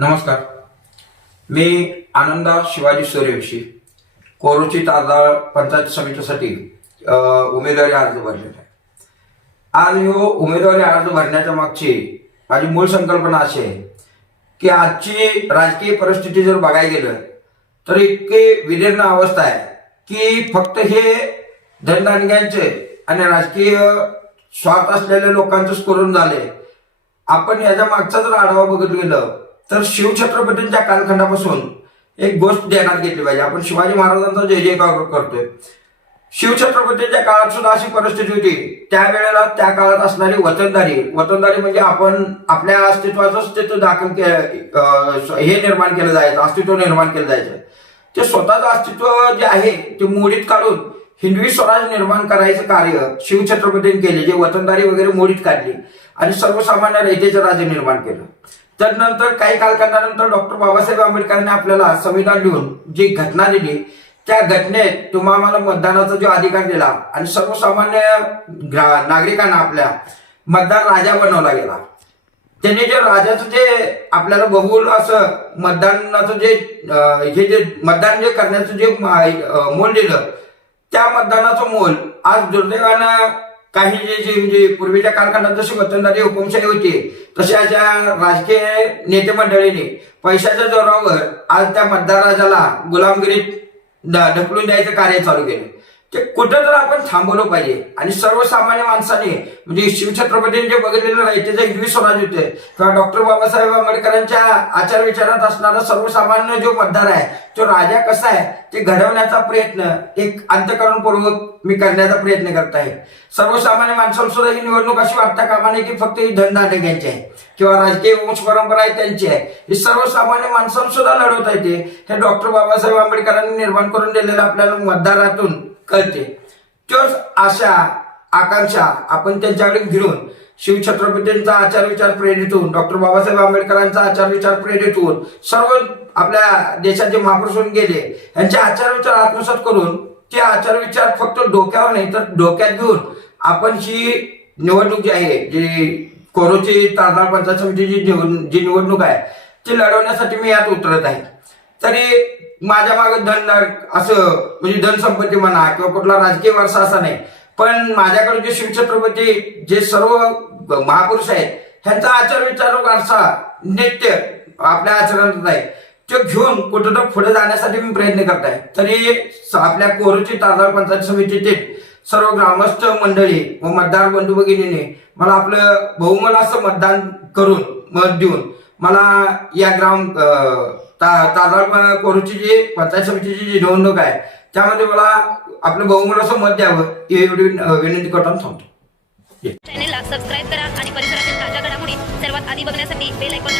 नमस्कार. मी आनंदा शिवाजी सूर्यवंशी कोरोची तारदाळ पंचायत समितीसाठी उमेदवारी अर्ज भरलेला आहे. आज ह्यो उमेदवारी अर्ज भरण्याच्या मागची माझी मूळ संकल्पना अशी आहे की आजची राजकीय परिस्थिती जर बघायला गेलं तर इतकी विदीर्ण अवस्था आहे की फक्त हे धनदानग्यांचे आणि राजकीय स्वार्थ असलेल्या लोकांचंच करून झाले. आपण याच्या मागचा जर आढावा बघत गेलं तर शिवछत्रपतींच्या कालखंडापासून एक गोष्ट ध्यानात घेतली पाहिजे. आपण शिवाजी महाराजांचा जय जयकार करतोय. शिवछत्रपतींच्या काळात सुद्धा अशी परिस्थिती होती. त्यावेळेला त्या काळात असणारी वतनदारी म्हणजे आपण आपल्या अस्तित्वाचं तिथं हे निर्माण केलं जायचं, अस्तित्व निर्माण केलं जायचं. ते स्वतःचं अस्तित्व जे आहे ते मोडीत काढून हिंदवी स्वराज निर्माण करायचं कार्य शिवछत्रपतींनी केले. जे वतनदारी वगैरे मोडीत काढली आणि सर्वसामान्य रयतेचं राज्य निर्माण केलं. त्यानंतर काही कालखंडानंतर डॉक्टर बाबासाहेब आंबेडकरांनी आपल्याला संविधान लिहून जी घटना दिली त्या घटनेत तुम्हाला मतदानाचा जो अधिकार दिला आणि सर्वसामान्य नागरिकांना आपल्या मतदार राजा बनवला गेला. त्यांनी जे राजाचं जे आपल्याला बहुल असं मतदानाचं जे मतदान जे करण्याचं जे मोल दिलं त्या मतदानाचं मोल आज दुर्दैवानं काही म्हणजे पूर्वीच्या कालखंडात जशी वतनदारी हुकुमशाही होती तशी अशा राजकीय नेते मंडळींनी पैशाच्या जोरावर आज त्या मतदार राजाला गुलामगिरीत ढकलून द्यायचं कार्य चालू केलं. ते कुठं तर आपण थांबवलं पाहिजे आणि सर्वसामान्य माणसाने म्हणजे शिवछत्रपतींनी जे बघितलेलं रयतेचं हिंदवी स्वराज होते किंवा डॉक्टर बाबासाहेब आंबेडकरांच्या आचार विचारात असणारा सर्वसामान्य जो मतदार आहे तो राजा कसा आहे ते घडवण्याचा प्रयत्न एक अंतःकरणपूर्वक मी करण्याचा प्रयत्न करत आहे. सर्वसामान्य माणसाला सुद्धा ही निवडणूक अशी वाटता कामा नये की फक्त ही धनदानग्यांची आहे किंवा राजकीय वंश परंपरा आहे त्यांची आहे. ही सर्वसामान्य माणसाला सुद्धा लढवता येते. हे डॉक्टर बाबासाहेब आंबेडकरांनी निर्माण करून दिलेलं आपल्याला मतदारातून कळते. तोच आशा आकांक्षा आपण त्यांच्याकडे घेऊन शिवछत्रपतींचा आचार विचार प्रेरित होऊन डॉक्टर बाबासाहेब आंबेडकरांचा आचार विचार प्रेरित होऊन सर्व आपल्या देशात जे महापुरुष होऊन गेले यांचे आचार विचार आत्मसात करून ते आचार विचार फक्त डोक्यावर नाही तर डोक्यात घेऊन आपण ही निवडणूक जी आहे जी कोरोची तारदाळ पंचायत समितीची जी निवडणूक आहे ती लढवण्यासाठी मी यात उतरत आहे. तरी माझ्या मागे धन असं म्हणजे धनसंपत्ती म्हणा किंवा कुठला राजकीय वारसा असा नाही, पण माझ्याकडे जे शिवछत्रपती जे सर्व महापुरुष आहेत ह्यांचा आचार विचार वारसा नित्य आपल्या आचरणात आहे ते घेऊन कुठं तर पुढे जाण्यासाठी मी प्रयत्न करत आहे. तरी आपल्या कोरोची तारदाळ पंचायत समितीतील सर्व ग्रामस्थ मंडळी व मतदार बंधू भगिनीने मला आपलं बहुमल असं मतदान करून मत देऊन मला या तारदाळ कोरोची जी पंचायत समितीची जी निवडणूक आहे त्यामध्ये मला आपलं बहुमल असं मत द्यावं एवढी विनंती करून थांबतो. चॅनेलला सबस्क्राईब करा आणि परिसरातील ताज्या घडामोडी सर्वात आधी बघण्यासाठी बेल आयकॉन